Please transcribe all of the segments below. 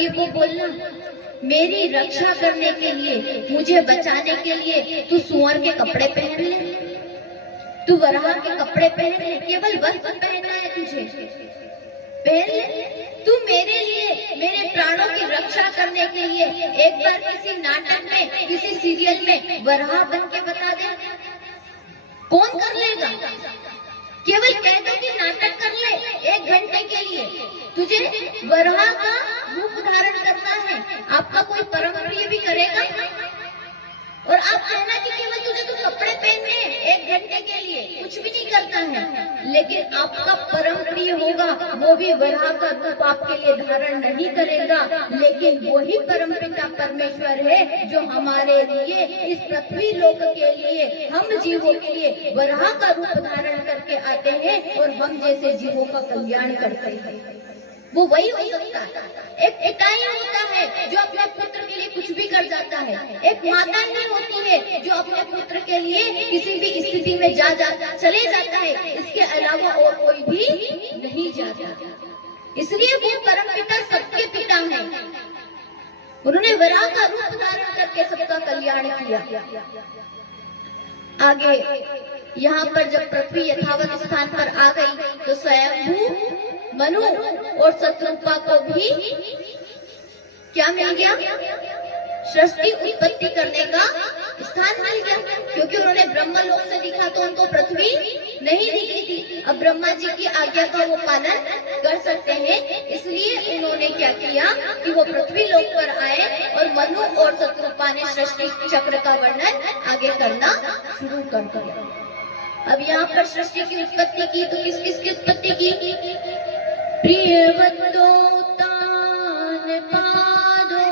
प्रिय को बोलना, मेरी रक्षा करने के लिए, मुझे बचाने के लिए तू सुअर के कपड़े पहन ले, तू वराह के कपड़े पहन ले, केवल वस्त्र पहनना है तुझे, पहन ले। तू मेरे लिए, मेरे प्राणों की रक्षा करने के लिए एक बार किसी नाटक में, किसी सीरियल में वराह बन के बता दे, कौन कर लेगा? केवल कह दो कि नाटक कर ले 1 घंटे के लिए, तुझे वराह का रूप धारण करना है, आपका कोई परम प्रिय भी करेगा? और आप कहना कि केवल तुझे तो कपड़े पहनने 1 घंटे के लिए, कुछ भी नहीं करता है। लेकिन आपका परम प्रिय होगा, वो भी वराह का रूप आपके लिए धारण नहीं करेगा, लेकिन वही परम पिता परमेश्वर है जो हमारे लिए, इस पृथ्वी लोक के लिए, हम जीवों के लिए वराह का रूप धारण करके आते हैं और हम जैसे जीवों का कल्याण करते हैं। वो वही हो सकता है। एक पिता ही होता है जो अपने पुत्र के लिए कुछ भी कर जाता है, एक माता ही होती है जो अपने पुत्र के लिए किसी भी स्थिति में चले जाता है, इसके अलावा और कोई भी नहीं जाता। इसलिए वो परम पिता सबके पिता हैं, उन्होंने वराह का रूप धारण करके सबका कल्याण किया। आगे यहाँ पर जब पृथ्वी यथावत स्थान पर आ गई तो स्वयंभू मनु और शत्रुपा को भी क्या मिल गया? सृष्टि उत्पत्ति करने का स्थान मिल गया, क्योंकि उन्होंने ब्रह्मलोक से दिखा तो उनको पृथ्वी नहीं दिखी थी। अब ब्रह्मा जी की आज्ञा का वो पालन कर सकते हैं, इसलिए उन्होंने क्या किया कि वो पृथ्वी लोक पर आए और मनु और शत्रुपा ने सृष्टि चक्र का वर्णन आगे करना शुरू कर दिया। अब यहाँ पर सृष्टि की उत्पत्ति की तो किस किस की उत्पत्ति की? प्रियवतो तान पादो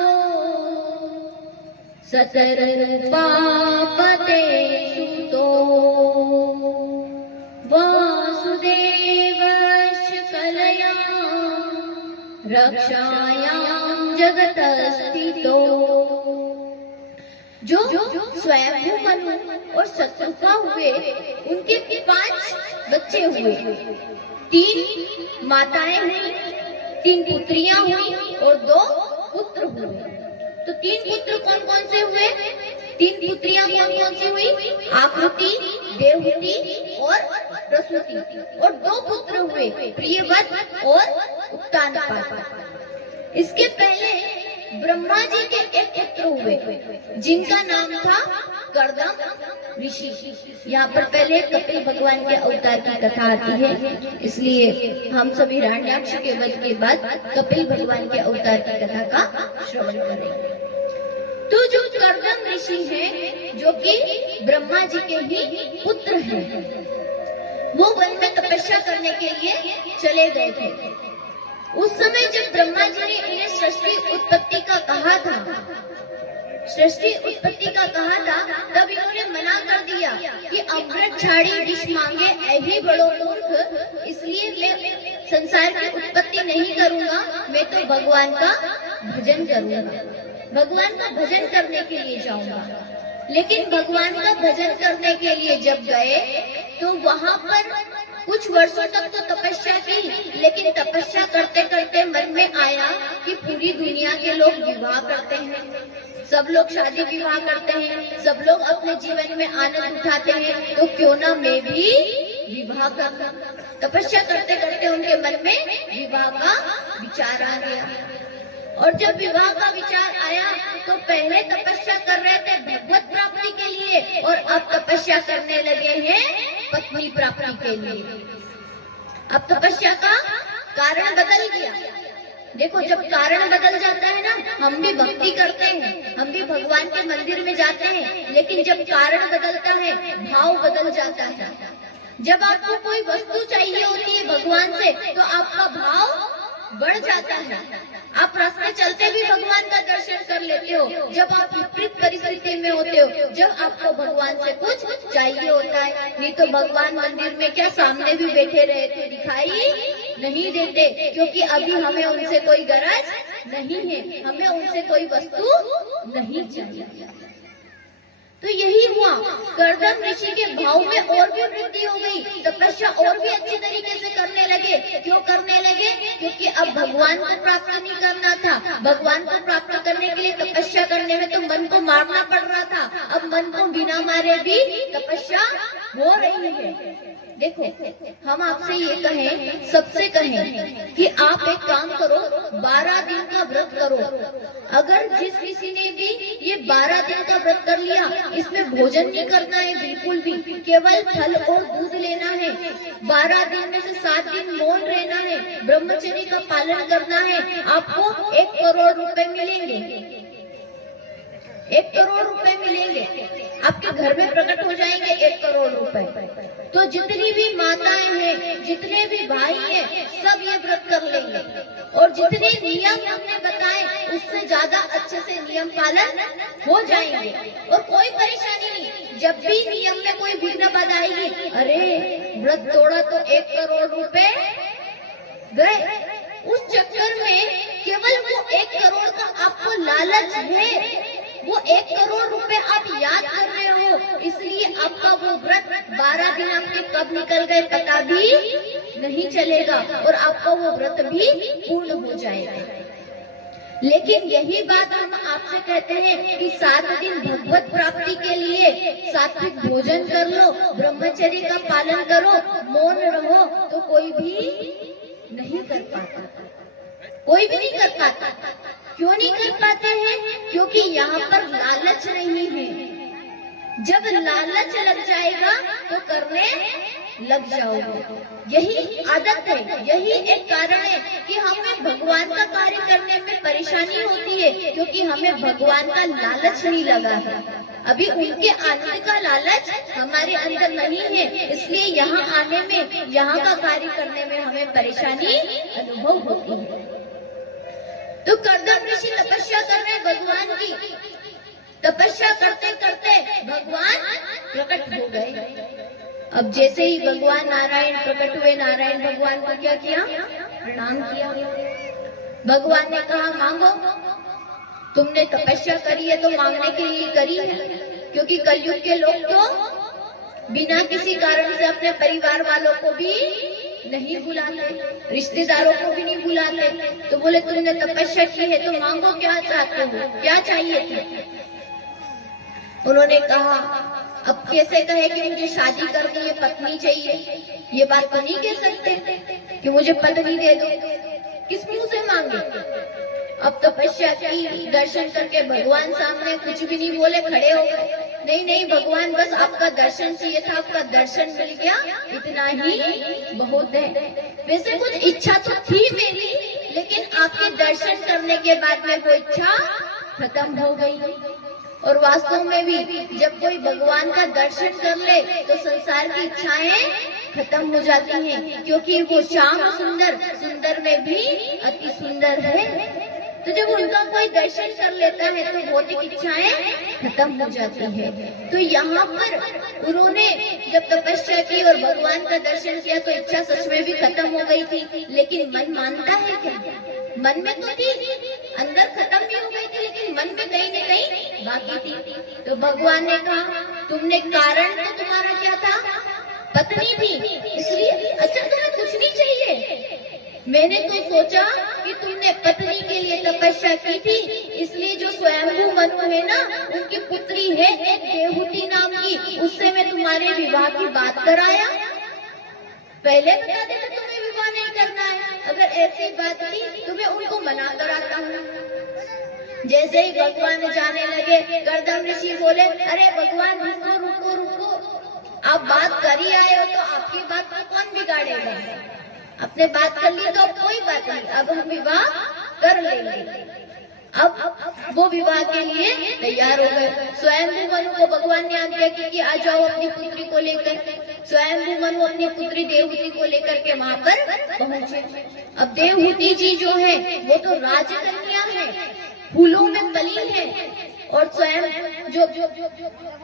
सतरूपा पते सुतो वासुदेवश कलया रक्षायां जगतस्थितो। जो स्वयंभू मनु और शत्रुपा हुए, उनके 5 बच्चे हुए, 3 माताएं हुई, 3 पुत्रियां हुई और 2 पुत्र हुए। तो 3 पुत्र कौन कौन से हुए? 3 पुत्रियां कौन कौन सी हुई? आकृति, देवहूति और प्रसूति, और 2 पुत्र हुए, प्रियव्रत और उत्तानपाद। इसके पहले ब्रह्मा जी के एक पुत्र हुए जिनका नाम था कर्दम ऋषि। यहाँ पर पहले कपिल भगवान के अवतार की कथा आती है, इसलिए हम सभी हिरण्याक्ष के वध के बाद कपिल भगवान के अवतार की कथा का श्रवण करेंगे। तो जो कर्दम ऋषि हैं, जो कि ब्रह्मा जी के ही पुत्र हैं, वो वन में तपस्या करने के लिए चले गए थे। उस समय जब ब्रह्मा जी ने इन्हें सृष्टि उत्पत्ति का कहा था, तब इन्होंने मना कर दिया कि अमृत झाड़ी विष मांगे ऐही बड़ो मूर्ख, इसलिए मैं संसार की उत्पत्ति नहीं करूंगा, मैं तो भगवान का भजन करूंगा, भगवान का भजन करने के लिए जाऊंगा। लेकिन भगवान का भजन करने के लिए जब गए तो वहां पर कुछ वर्षों तक तो तपस्या की, लेकिन तपस्या करते करते मन में आया कि पूरी दुनिया के लोग विवाह करते हैं, सब लोग शादी विवाह करते हैं, सब लोग अपने जीवन में आनंद उठाते हैं, तो क्यों ना मैं भी विवाह करूं। तपस्या करते करते उनके मन में विवाह का विचार आ गया, और जब विवाह का विचार आया तो पहले तपस्या कर रहे थे भगवत प्राप्ति के लिए, और अब तपस्या करने लगे हैं पत्नी प्राप्ति के लिए। अब तपस्या का कारण बदल गया। देखो, जब कारण बदल जाता है ना, हम भी भक्ति करते हैं, हम भी भगवान के मंदिर में जाते हैं, लेकिन जब कारण बदलता है भाव बदल जाता है। जब आपको कोई वस्तु चाहिए होती है भगवान से तो आपका भाव बढ़ जाता है, आप रास्ते चलते भी भगवान का दर्शन कर लेते हो। जब आप विपरीत परिस्थिति में होते हो, जब आपको भगवान से कुछ चाहिए होता है, नहीं तो भगवान मंदिर में क्या सामने भी बैठे रहे तो दिखाई नहीं देते, क्योंकि अभी हमें उनसे कोई गरज नहीं है, हमें उनसे कोई वस्तु नहीं चाहिए। तो यही हुआ, कर्दम ऋषि के भाव में और भी वृद्धि हो गई, तपस्या और भी अच्छे तरीके से करने लगे। क्यों करने लगे? क्योंकि अब भगवान को प्राप्त नहीं करना था, भगवान को प्राप्त करने के लिए तपस्या करने में तो मन को मारना पड़ रहा था, अब मन को बिना मारे भी तपस्या हो रही है। देखो, हम आपसे ये कहें, सबसे कहें कि आप एक काम करो, 12 दिन का व्रत करो। अगर जिस किसी ने भी ये 12 दिन का व्रत कर लिया, इसमें भोजन नहीं करना है बिल्कुल भी, केवल फल और दूध लेना है। 12 दिन में से 7 दिन मौन रहना है, ब्रह्मचर्य का पालन करना है। आपको 1 करोड़ रुपए मिलेंगे, 1 करोड़ रुपए मिलेंगे, आपके घर में प्रकट हो जाएंगे 1 करोड़ रुपए। तो जितनी भी माताएं हैं, जितने भी भाई हैं, सब ये व्रत कर लेंगे और जितने नियम हमने बताए उससे ज्यादा अच्छे से नियम पालन हो जाएंगे और कोई परेशानी नहीं। जब भी नियम में कोई विघ्न बाधा आएगी, अरे व्रत तोड़ा तो 1 करोड़ रुपए गए, उस चक्कर में केवल वो 1 करोड़ का आपको लालच है, वो 1 करोड़ रुपए आप याद कर रहे हो, इसलिए आपका वो व्रत 12 दिन आपके कब निकल गए पता भी नहीं चलेगा और आपका वो व्रत भी पूर्ण हो जाएगा। लेकिन यही बात हम आपसे कहते हैं कि 7 दिन भगवत प्राप्ति के लिए सात्विक भोजन कर लो, ब्रह्मचर्य का पालन करो, मौन रहो, तो कोई भी नहीं कर पाता, कोई भी नहीं कर पाता। क्यों नहीं कर पाते हैं? क्योंकि यहाँ पर लालच नहीं है। जब लालच लग जाएगा तो करने लग जाओगे। यही आदत है, यही एक कारण है कि हमें भगवान का कार्य करने में परेशानी होती है, क्योंकि हमें भगवान का लालच नहीं लगा है। अभी उनके आनंद का लालच हमारे अंदर नहीं है, इसलिए यहाँ आने में, यहाँ का कार्य करने में हमें परेशानी अनुभव होती है। तो कर्दम ऋषि तपस्या कर रहे हैं भगवान की, तपस्या करते करते भगवान प्रकट हो गए। अब जैसे ही भगवान नारायण प्रकट हुए, नारायण भगवान को क्या किया? प्रणाम किया। भगवान ने कहा मांगो, तुमने तपस्या करी है तो मांगने के लिए करी है, क्योंकि कलयुग के लोग तो बिना किसी कारण से अपने परिवार वालों को भी नहीं बुलाते, रिश्तेदारों को भी नहीं बुलाते। तो बोले तुमने तपस्या की है तो मांगो, क्या चाहते हो, क्या चाहिए थे? उन्होंने कहा अब कैसे कहे कि मुझे शादी करनी है, पत्नी चाहिए, ये बात तो नहीं कह सकते कि मुझे पत्नी दे दो, किस मुंह से मांगे? अब तपस्या की, दर्शन करके भगवान सामने कुछ भी नहीं बोले, खड़े हो गए। नहीं नहीं भगवान, बस आपका दर्शन चाहिए था, आपका दर्शन मिल गया, इतना ही बहुत है। वैसे कुछ इच्छा तो थी मेरी, लेकिन आपके दर्शन करने के बाद में वो इच्छा खत्म हो गई। और वास्तव में भी जब कोई भगवान का दर्शन कर ले तो संसार की इच्छाएं खत्म हो जाती हैं, क्योंकि वो श्याम सुंदर, सुंदर में भी अति सुंदर है। तो जब उनका कोई दर्शन कर लेता है तो भौतिक इच्छाएं खत्म हो जाती है। तो यहाँ पर उन्होंने जब तपस्या की और भगवान का दर्शन किया तो इच्छा सच में भी खत्म हो गई थी, लेकिन मन मानता है क्या? मन में तो थी, अंदर खत्म भी हो गई थी, लेकिन मन में कहीं न कहीं बाकी थी। तो भगवान ने कहा तुमने, कारण तो तुम्हारा क्या था? पत्नी थी, इसलिए अच्छा तुम्हें कुछ नहीं चाहिए। मैंने तो सोचा कि तुमने पत्नी के लिए तपस्या की थी, इसलिए जो स्वयंभू मनु है ना, उनकी पुत्री है एक देवहूति नाम की, उससे मैं तुम्हारे विवाह की बात कराया। पहले बता देते तुम्हें विवाह नहीं करना है, अगर ऐसी बात थी तो मैं उनको मना कराता हूँ। जैसे ही भगवान जाने लगे, कर्दम ऋषि बोले अरे भगवान रुको रुको रुको, आप बात कर ही आए हो तो आपकी बात को कौन बिगाड़ेगा? अपने बात कर ली तो अब कोई बात नहीं, अब हम विवाह कर लेंगे। अब वो विवाह के लिए तैयार हो गए। स्वयंभू मनु को भगवान ने आज्ञा की कि आ जाओ अपनी पुत्री को लेकर। स्वयंभू मनु अपनी पुत्री देवहूति को लेकर के वहाँ पर पहुँचे। अब देवहूति जी जो है वो तो राजकन्या है, फूलों में कली है, और स्वयं जो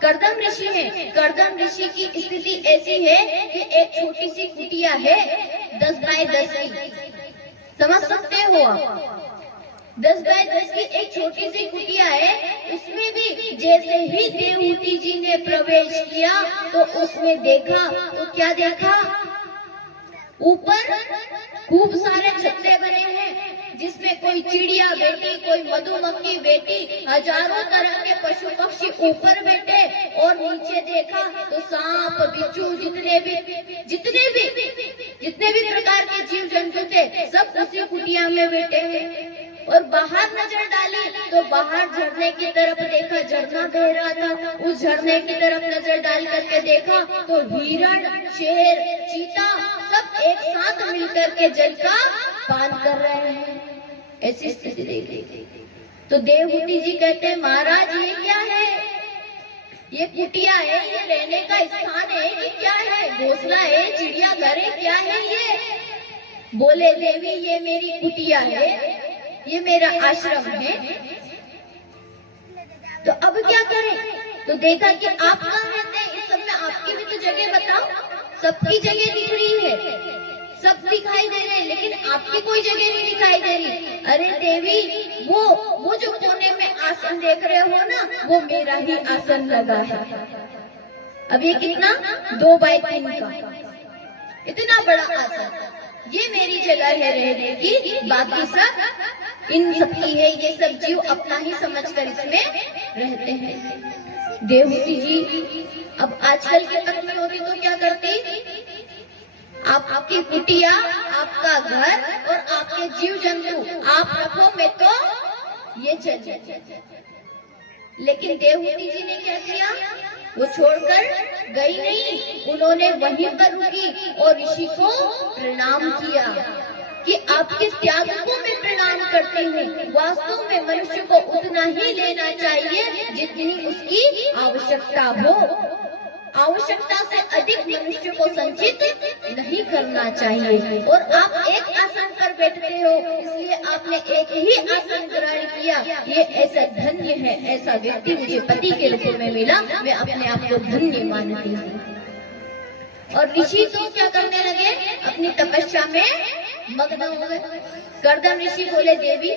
कर्दम ऋषि है, कर्दम ऋषि की स्थिति ऐसी है कि एक छोटी सी कुटिया है 10 बाय 10 की, समझ सकते हो आप? 10 बाय 10 की एक छोटी सी कुटिया है, उसमें भी जैसे ही देवहूति जी ने प्रवेश किया तो उसमें देखा तो क्या देखा? ऊपर खूब सारे छत्ते बने हैं जिसमें कोई चिड़िया बेटी, कोई मधुमक्खी बेटी, हजारों तरह के पशु पक्षी ऊपर बैठे और नीचे देखा तो सांप बिच्छू जितने भी प्रकार के जीव जंतु थे सब उसी कुटिया में बैठे हैं। और बाहर नजर डाली तो बाहर झरने की तरफ देखा, झरना बह रहा था। उस झरने की तरफ नजर डाल करके देखा तो हिरण, शेर, चीता सब एक साथ मिलकर के जल का पान कर रहे हैं। ऐसी स्थिति देखी तो देवहूति जी कहते हैं, महाराज ये क्या है? ये कुटिया है, ये रहने का स्थान है कि क्या है? घोंसला है, चिड़ियाघर है, क्या है ये? बोले देवी ये मेरी कुटिया है, ये मेरा आश्रम है। तो अब क्या करें? तो देखा कि आप कहाँ रहते हैं, इस सब में आपकी भी तो जगह बताओ। सबकी जगह दिख रही है, सब दिखाई दे रहे हैं, लेकिन आपकी कोई जगह नहीं दिखाई दे रही। अरे देवी वो जो कोने में आसन देख रहे हो ना, वो मेरा ही आसन लगा है। अब ये कितना 2 बाय 3 का इतना बड़ा आसन, ये मेरी जगह है रहने की, बाकी सब इन सबकी है। ये सब जीव अपना ही समझकर इसमें रहते हैं। देवहूति जी अब आजकल की पत्नी होती तो क्या करती? आपकी कुटिया, आपका घर और आपके जीव जंतु आप रखो, मैं तो ये चल जाए। लेकिन देवहूति जी ने क्या किया? वो छोड़कर गई नहीं, उन्होंने वहीं पर रुकी और ऋषि को प्रणाम किया कि आपके त्याग को मैं प्रणाम करती हूँ। वास्तव में मनुष्य को उतना ही लेना चाहिए जितनी उसकी आवश्यकता हो। आवश्यकता से अधिक मनुष्य को संचित नहीं करना चाहिए। और आप एक आसन पर बैठते हो, इसलिए आपने एक ही आसन ग्रहण किया। ये ऐसा धन्य है, ऐसा व्यक्ति मुझे पति के रूप में मिला, मैं अपने आप को धन्य मानती हूँ। और ऋषि तो क्या करने लगे? अपनी तपस्या में मग्न हो गए। गर्दन ऋषि बोले, देवी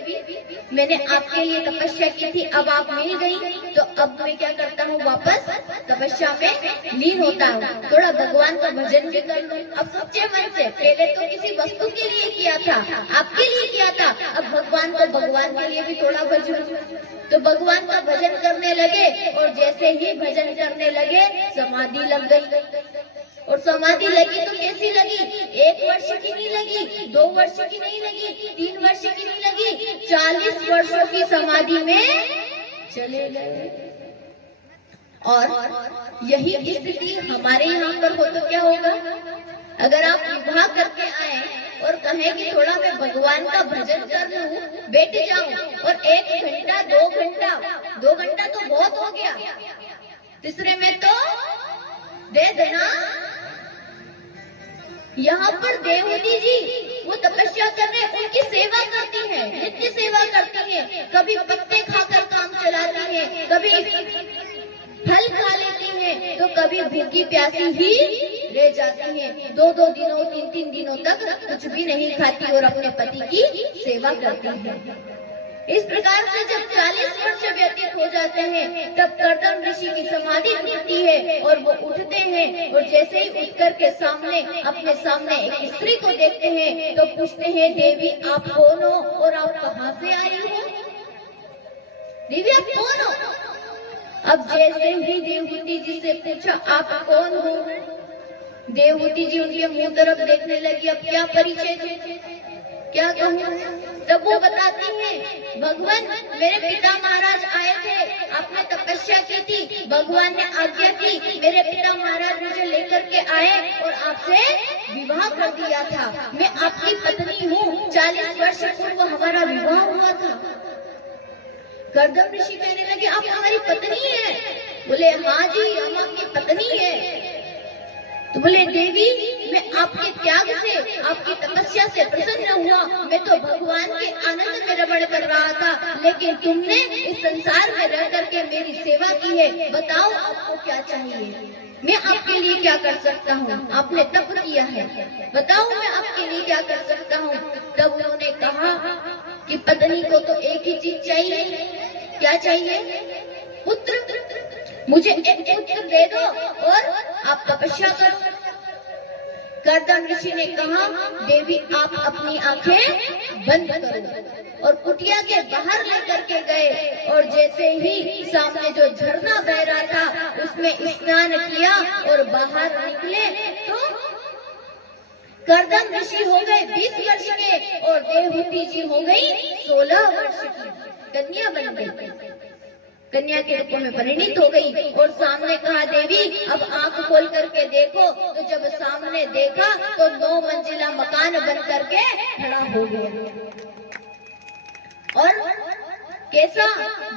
मैंने आपके लिए तपस्या की थी, अब आप मिल गई, तो अब मैं क्या करता हूँ, वापस तपस्या में लीन होता हूँ, थोड़ा भगवान का भजन भी कर लूं। अब सच्चे मन से, पहले तो किसी वस्तु के लिए किया था, आपके लिए किया था, अब भगवान को भगवान के लिए भी थोड़ा भजन। तो भगवान का भजन करने लगे और जैसे ही भजन करने लगे समाधि लग गई। और समाधि लगी तो कैसी लगी? 1 वर्ष की नहीं लगी, 2 वर्ष की नहीं लगी, 3 वर्ष की नहीं लगी, 40 वर्षों की समाधि में चले गए। और यही स्थिति हमारे यहाँ पर हो तो क्या होगा? अगर आप विवाह करके आए और कहें कि थोड़ा मैं भगवान का भजन कर लूं, बैठ जाऊं, और 1 घंटा 2 घंटा तो बहुत हो गया, तीसरे में तो दे देना। यहाँ पर देवहूति जी वो तपस्या कर रहे, उनकी सेवा करती है, नित्य सेवा करती है। कभी पत्ते खाकर काम चलाती है, कभी फल खा लेती है, तो कभी भूखी प्यासी ही रह जाती है। 2-2 दिनों 3-3 दिनों तक कुछ भी नहीं खाती और अपने पति की सेवा करती है। इस प्रकार से जब 40 वर्ष व्यतीत हो जाते हैं, तब कर्दम ऋषि की समाधि टूटती है और वो उठते हैं। और जैसे ही उठकर के अपने सामने एक स्त्री को देखते हैं तो पूछते हैं, देवी आप कौन हो और आप कहाँ से आई हो? देवी आप कौन हो? अब जैसे ही देवहूति जी से पूछा आप कौन हो, देवहूति जी उनके मुंह तरफ देखने लगी। अब क्या परिचय थे, क्या कहूँ? तब वो बताती हैं, भगवान मेरे पिता महाराज आए थे, आपने तपस्या की थी, भगवान ने आज्ञा की, मेरे पिता महाराज मुझे लेकर के आए और आपसे विवाह कर दिया था। मैं आपकी पत्नी हूँ, 40 वर्ष पूर्व हमारा विवाह हुआ था। कर्दम ऋषि कहने लगे, आप हमारी पत्नी है? बोले हाँ जी, हम आपकी पत्नी है। तो बोले, देवी मैं आपके त्याग से, आपकी तपस्या से प्रसन्न हुआ, मैं तो भगवान के आनंद में रमण कर रहा था, लेकिन तुमने इस संसार में रह करके मेरी सेवा की है, बताओ आपको क्या चाहिए, मैं आपके लिए क्या कर सकता हूँ? आपने तप किया है, बताओ मैं आपके लिए क्या कर सकता हूँ? तब उन्होंने कहा कि पत्नी को तो एक ही चीज चाहिए। क्या चाहिए? पुत्र। मुझे एक पुत्र दे दो और आप तपस्या करो। कर्दम ऋषि ने कहा, देवी आप अपनी आंखें बंद करो, और कुटिया के बाहर लेकर के गए, और जैसे ही सामने जो झरना बह रहा था उसमें स्नान किया और बाहर निकले तो कर्दम ऋषि हो गए 20 वर्ष के और देवहूति जी हो गई 16 वर्ष की, कन्या बन गई, कन्या के रूप में परिणित हो गई। और सामने कहा, देवी अब आंख खोल करके देखो। तो जब सामने देखा तो 9 मंजिला मकान बन करके खड़ा हो गया। और कैसा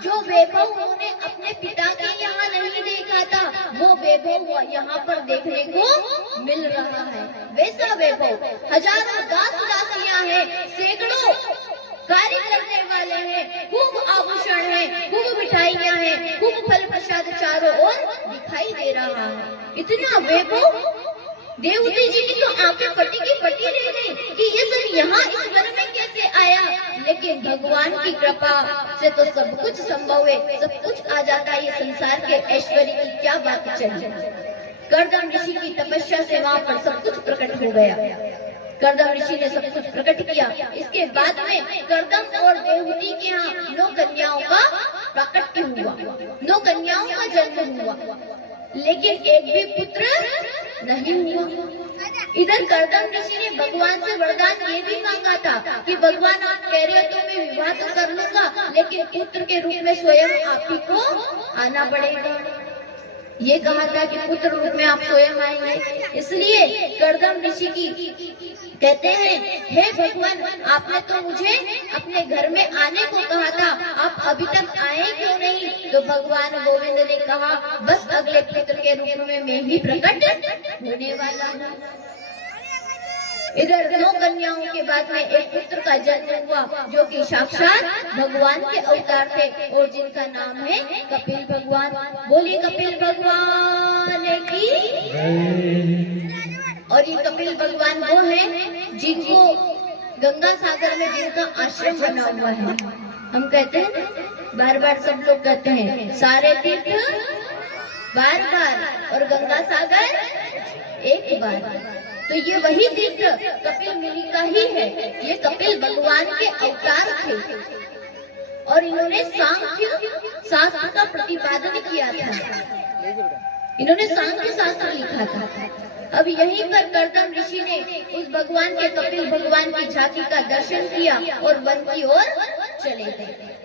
जो वैभव उन्होंने अपने पिता के यहाँ नहीं देखा था, वो वैभव यहाँ पर देखने को मिल रहा है। वैसा वैभव, हजारों दास दासियां हैं, सैकड़ों कार्य करने वाले हैं, खूब आभूषण है, खूब मिठाइयां हैं, खूब फल प्रसाद चारों ओर दिखाई दे रहा है। इतना वैभव, देवहूति जी की तो आंखें फटी की फटी रह गई कि ये सब यहाँ इस वन में कैसे आया। लेकिन भगवान की कृपा से तो सब कुछ संभव है, सब कुछ आ जाता है। ये संसार के ऐश्वर्य की क्या बात चली। कर्दम ऋषि की तपस्या से वहाँ पर सब कुछ प्रकट हो गया। कर्दम ऋषि ने सब कुछ प्रकट किया। इसके बाद में कर्दम और देवहूति के यहाँ 9 कन्याओं का प्राकट्य हुआ, 9 कन्याओं का जन्म हुआ, लेकिन एक भी पुत्र नहीं हुआ। इधर कर्दम ऋषि ने भगवान से वरदान ये भी मांगा था कि भगवान आप कह रहे हो तो मैं विवाह तो कर लूंगा, लेकिन पुत्र के रूप में स्वयं आप ही को आना पड़ेगा। ये कहा था कि पुत्र रूप में आप स्वयं आएंगे। इसलिए कर्दम ऋषि की कहते हैं, हे भगवान आपने तो मुझे अपने घर में आने को कहा था, आप अभी तक आए क्यों नहीं? तो भगवान गोविंद ने कहा, बस अगले पुत्र के रूप में मैं ही प्रकट होने वाला हूँ। इधर 9 कन्याओं के बाद में एक पुत्र का जन्म हुआ, जो कि साक्षात भगवान के अवतार थे और जिनका नाम है कपिल भगवान। बोली कपिल भगवान की। और ये कपिल भगवान वो हैं जिनको गंगा सागर में जिनका आश्रम बना हुआ है। हम कहते हैं बार बार, सब लोग कहते हैं सारे तीर्थ बार बार और गंगा सागर एक बार। तो ये वही तीर्थ कपिल मुनि का ही है। ये कपिल भगवान के अवतार थे और इन्होंने सांख्य शास्त्र का प्रतिपादन किया था। इन्होंने सांख्य शास्त्र लिखा था। अब यहीं पर कर्दम ऋषि ने उस भगवान के, कपिल भगवान की झांकी का दर्शन किया और वन की ओर चले गए।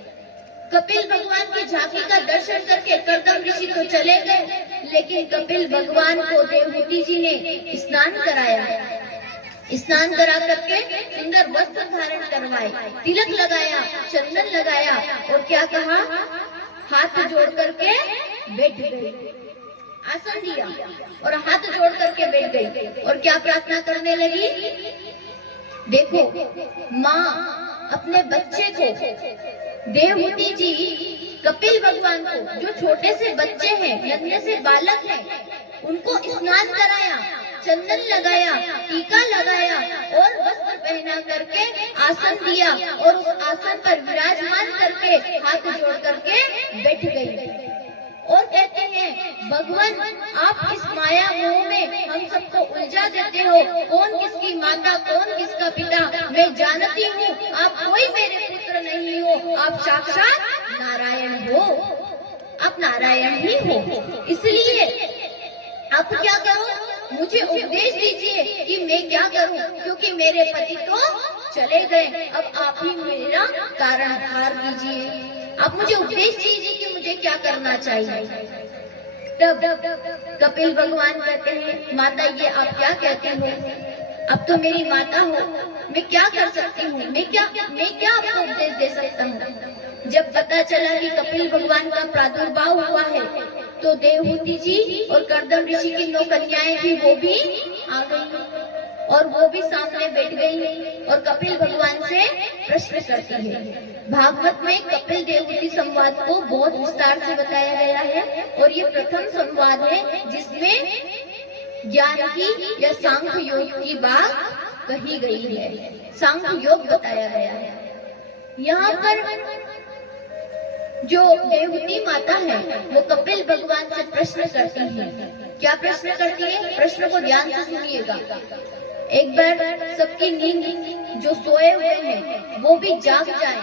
कपिल भगवान की झांकी का दर्शन करके कर्दम ऋषि तो चले गए, लेकिन कपिल भगवान को देवहूति जी ने स्नान कराया। स्नान करा करके सुंदर वस्त्र धारण करवाए, तिलक लगाया, चंदन लगाया और क्या कहा, हाथ जोड़ करके बैठ गई, आसन दिया और हाथ जोड़ करके बैठ गई और क्या प्रार्थना करने लगी। देखो माँ अपने बच्चे को, देवहूति जी कपिल भगवान को, जो छोटे से बच्चे हैं, नन्हे से बालक हैं, उनको स्नान कराया, चंदन लगाया, टीका लगाया और वस्त्र पहना करके आसन दिया और उस आसन पर विराजमान करके हाथ जोड़ करके बैठ गई। और कहते हैं भगवान आप इस माया मोह में हम सबको उलझा देते हो, कौन किसकी माता कौन किसका पिता मैं जानती हूँ, आप कोई मेरे पुत्र नहीं हो, आप साक्षात नारायण हो, आप नारायण ही हो। इसलिए आप क्या करो, मुझे उपदेश दीजिए कि मैं क्या करूं, क्योंकि मेरे पति तो चले गए, अब आप ही मेरा तारणहार कीजिए, आप मुझे उपदेश दीजिए कि मुझे क्या करना चाहिए। तब कपिल भगवान कहते हैं, माता ये आप क्या कहते हो, अब तो मेरी माता हो, मैं क्या कर सकती हूँ, मैं क्या आपको उपदेश दे सकता हूँ। जब पता चला कि कपिल भगवान का प्रादुर्भाव हुआ है तो देवहूति जी और कर्दम ऋषि की 9 कन्याएं भी वो भी आ गई और वो भी सामने बैठ गई और कपिल भगवान से प्रश्न करती है। भागवत में कपिल देवहूति संवाद को बहुत विस्तार से बताया गया है और ये प्रथम संवाद है जिसमें ज्ञान की या सांख्य योग की बात कही गई है, सांख्य योग बताया गया है। यहाँ पर जो देवहूति माता है वो कपिल भगवान से प्रश्न करती है क्या प्रश्न करती है? प्रश्न को ध्यान से सुनिएगा। एक बार सबकी नींद जो सोए हुए हैं वो भी जाग जाए,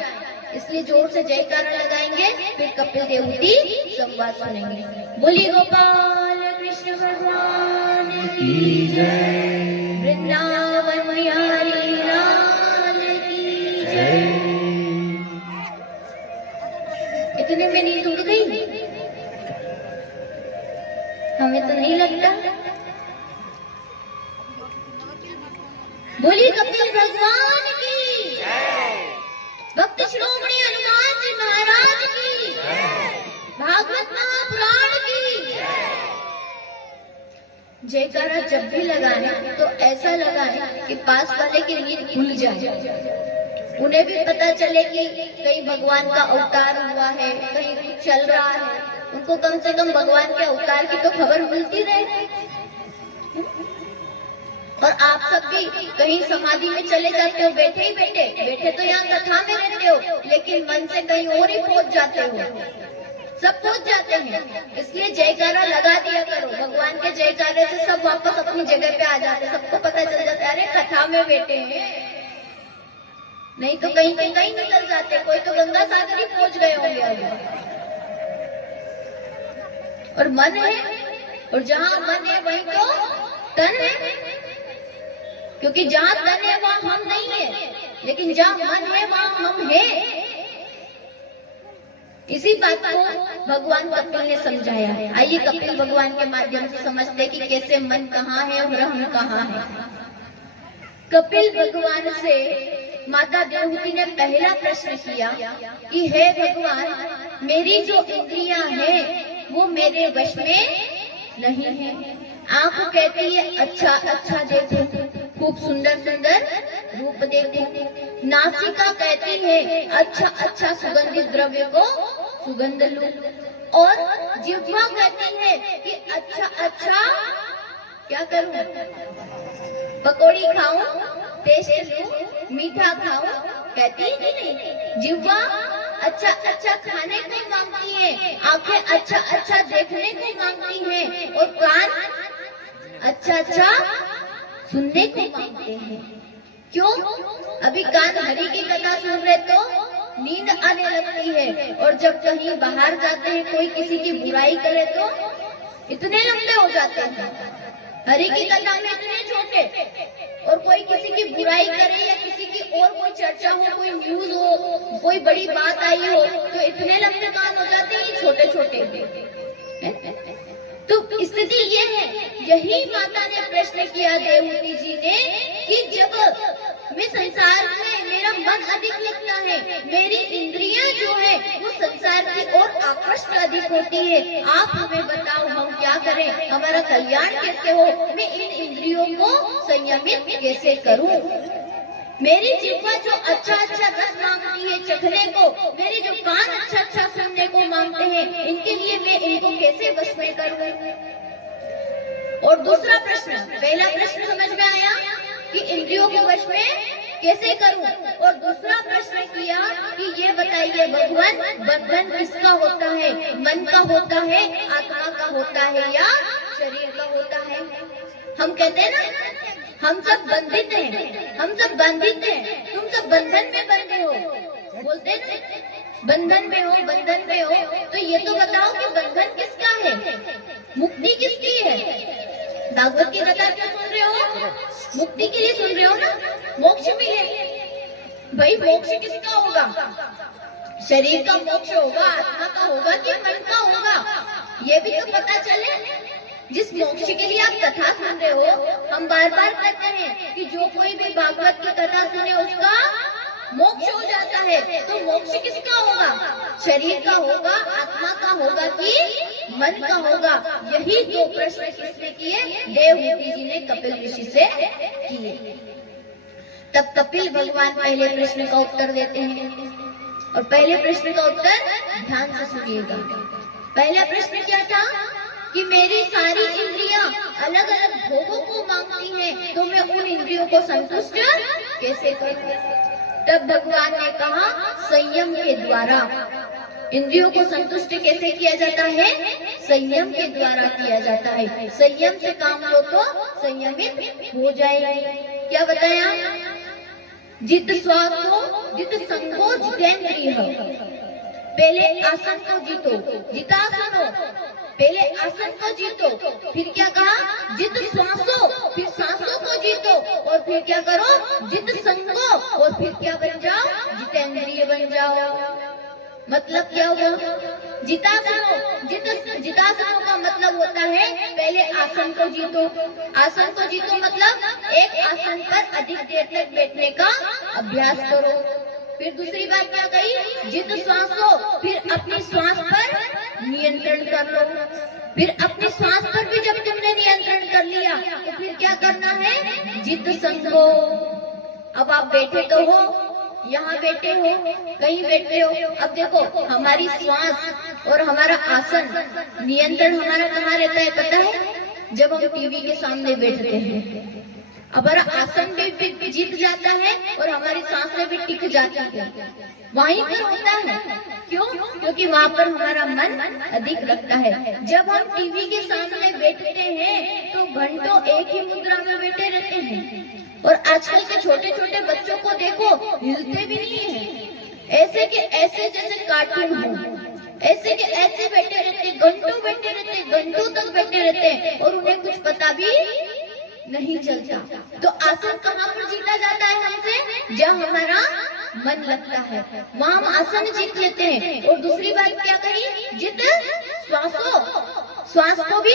इसलिए जोर से जयकारा लगाएंगे, फिर कपिल देवहूति संवाद सुनेंगे। बोलिए गोपाल कृष्ण भगवान की जय, वृंदावन बिहारी लाल की जय। इतने में नींद उड़ गई? हमें तो नहीं लगता। बोलिए कपिल भगवान की जय, भक्त श्रोमणी हनुमान जी महाराज की जय, भागवत महापुराण की जयकारा जब भी लगाए तो ऐसा लगाए कि पास वाले की नींद खुल जाए, उन्हें भी पता चले कि कहीं भगवान का अवतार हुआ है, कहीं कुछ चल रहा है, उनको कम से कम भगवान के अवतार की तो खबर मिलती रहे। और आप सब भी कहीं समाधि में चले जाते हो, बैठे ही बैठे तो यहाँ कथा में रहते हो, लेकिन मन से कहीं और ही पहुंच जाते हो, सब पहुंच जाते हैं। इसलिए जयकारा लगा दिया करो, भगवान के जयकारे से सब वापस अपनी जगह पे आ जाते, सबको पता चल जाता है अरे कथा में बैठे हैं, नहीं तो कहीं कहीं निकल जाते, कोई तो गंगा सागर ही पहुंच गए होंगे अभी। और मन है, और जहाँ मन है वहीं तो तन है, क्योंकि जहाँ तन है वहाँ हम नहीं है, लेकिन जहाँ मन है वहाँ हम है। इसी बात को भगवान कपिल ने समझाया है। आइए कपिल भगवान के माध्यम से समझते कि कैसे मन कहाँ है और हम कहाँ है। कपिल भगवान से माता देवहूति ने पहला प्रश्न किया कि हे भगवान, मेरी जो इंद्रियां हैं वो मेरे वश में नहीं है। आंख कहती है अच्छा अच्छा देखो, खूब सुंदर सुंदर रूप देखो। नासिका कहती है अच्छा अच्छा सुगंधित द्रव्य को सुगंध लो। और जिह्वा कहती है कि अच्छा अच्छा क्या करूं, पकौड़ी खाऊं, टेस्ट लूं, मीठा खाऊं, कहती है कि नहीं। जिह्वा अच्छा अच्छा खाने को मांगती है, आंखें अच्छा अच्छा देखने को मांगती हैं, और कान अच्छा अच्छा सुनने को मांगते हैं। क्यों? अभी कान हरि की कथा सुन रहे तो नींद आने लगती है, और जब कहीं बाहर जाते हैं कोई किसी की बुराई करे तो इतने लंबे हो जाते हैं, हरि की कथा में इतने छोटे, और कोई किसी की बुराई करे या किसी की और कोई चर्चा हो, कोई न्यूज हो, कोई बड़ी बात आई हो, तो इतने लंबे कान हो जाते हैं छोटे छोटे। तो स्थिति ये है, यही माता ने प्रश्न किया देवहूति जी ने कि जब मैं संसार में मेरा मन अधिक लगता है, मेरी इंद्रियां जो है वो संसार की ओर आकृष्ट अधिक होती है, आप हमें बताओ हम क्या करें, हमारा कल्याण कैसे हो, मैं इन इंद्रियों को संयमित कैसे करूं। मेरी जिह्वा जो अच्छा अच्छा रस मांगती है चखने को, मेरे जो कान अच्छा अच्छा सुनने को मांगते हैं, इनके लिए मैं इनको कैसे वश में करूं। और दूसरा प्रश्न, पहला प्रश्न समझ में आया कि इंद्रियों को वश में कैसे करूं, और दूसरा प्रश्न किया कि ये बताइए भगवान, बंधन किसका होता है, मन का होता है, आत्मा का होता है, या शरीर का होता है। हम कहते हैं ना हम सब बंधित हैं, हम सब बंधित हैं, तुम सब बंधन में बंधे हो, बोलते ना बंधन में हो, बंधन में हो। तो ये तो बताओ कि बंधन किसका है, मुक्ति किसकी है। भागवत की कथा क्यों सुन रहे हो, मुक्ति के लिए सुन रहे हो ना, मोक्ष मिले। भाई मोक्ष किसका होगा, शरीर का मोक्ष होगा, आत्मा का होगा कि मन का होगा, ये भी तो पता चले। जिस मोक्ष के लिए आप कथा सुन रहे हो, हम बार बार कहते हैं कि जो कोई भी भागवत की कथा सुने उसका मोक्ष हो जाता है। तो मोक्ष किसका होगा, शरीर का होगा, आत्मा का होगा कि मन का होगा। यही दो प्रश्न किसने किए, देवहूति जी ने कपिल ऋषि से किए। तब कपिल भगवान पहले प्रश्न का उत्तर देते हैं, और पहले प्रश्न का उत्तर ध्यान से सुनिएगा। पहला प्रश्न क्या था कि मेरी सारी इंद्रियां अलग अलग भोगों को मांगती हैं, तो मैं उन इंद्रियों को संतुष्ट कैसे करूं। तब भगवान ने कहा संयम के द्वारा। इंद्रियों को संतुष्ट कैसे किया जाता है? संयम के द्वारा किया जाता है। संयम से काम लो तो संयमित हो जाएगी। क्या बताया? जित स्वार्थो जित संगो जितेंद्रिय। पहले आसन को जीतो, जितासनो। पहले आसन को जीतो, फिर क्या कहा? जित श्वासो, फिर सांसों को जीतो, और फिर क्या करो? जित संगो, और फिर क्या बन जाओ? जितेंद्रिय बन जाओ। मतलब क्या हुआ? जितासनो, जितासनों का मतलब होता है पहले आसन को जीतो। आसन को जीतो मतलब एक आसन पर अधिक देर तक बैठने का अभ्यास करो। फिर दूसरी बात क्या कही? जित श्वासो, फिर अपनी श्वास पर नियंत्रण कर लो। फिर अपनी श्वास पर भी जब तुमने नियंत्रण कर लिया तो फिर क्या करना है? जित संगो। अब आप बैठे तो हो, यहाँ बैठे हो, कहीं बैठे हो। अब देखो हमारी श्वास और हमारा आसन नियंत्रण हमारा कहाँ रहता है पता है? जब हम टीवी के सामने बैठते हैं हमारा आसन भी जीत जाता है और हमारी सांसें भी टिक जाती है। वहीं पर होता है। क्यों? क्योंकि वहाँ पर हमारा मन अधिक लगता है। जब हम टीवी के सामने बैठते हैं तो घंटों एक ही मुद्रा में बैठे रहते हैं। और आजकल के छोटे छोटे बच्चों को देखो, हिलते भी नहीं है, ऐसे के ऐसे जैसे कार्टून हो, ऐसे के ऐसे बैठे रहते, घंटों बैठे रहते, घंटों तक बैठे रहते और उन्हें कुछ पता भी नहीं चलता। तो आसन कहाँ पर जीता जाता है हमसे? जहाँ हमारा मन लगता है वहाँ हम आसन जीत लेते हैं। और दूसरी बात क्या कही? जित श्वासो, श्वास को भी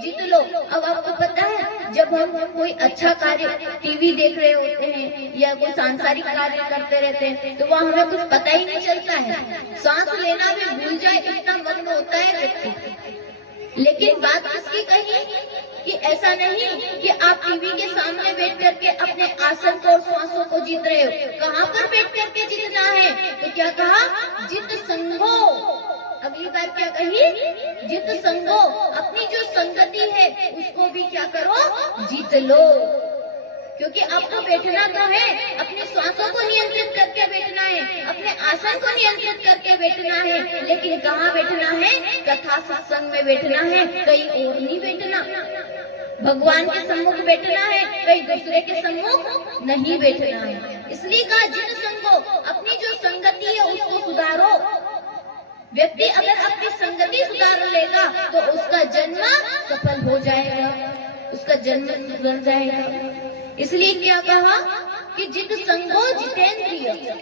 जीत लो। अब आपको पता है जब हम कोई अच्छा कार्य टीवी देख रहे होते हैं या कोई सांसारिक कार्य करते रहते हैं तो वहाँ हमें कुछ पता ही नहीं चलता है, सांस लेना भी भूल जाए, इतना मग्न होता है व्यक्ति। लेकिन बात किसकी कही कि ऐसा नहीं कि आप टीवी के सामने बैठ करके अपने आसन को और श्वासों को जीत रहे हो। कहाँ पर बैठ करके जीतना है? तो क्या कहा? जित संगो। अगली बात क्या कही? जित संगो। अपनी जो संगति है उसको भी क्या करो? जीत लो। क्योंकि आपको बैठना तो है, अपनी श्वासों को नियंत्रित करके बैठना है, अपने आसन को नियंत्रित करके बैठना है। लेकिन कहाँ बैठना है? कथा सत्संग में बैठना है, कहीं और नहीं बैठना। भगवान के सम्मुख बैठना है, कहीं दूसरे के सम्मुख नहीं बैठना है। इसलिए कहा जित संगो। अपनी जो संगति है उसको सुधारो। व्यक्ति अगर अपनी संगति सुधार लेगा तो उसका जन्म सफल हो जाएगा, उसका जन्म सुधर जाएगा। इसलिए क्या कहा कि जित संगो जितेंद्रिय।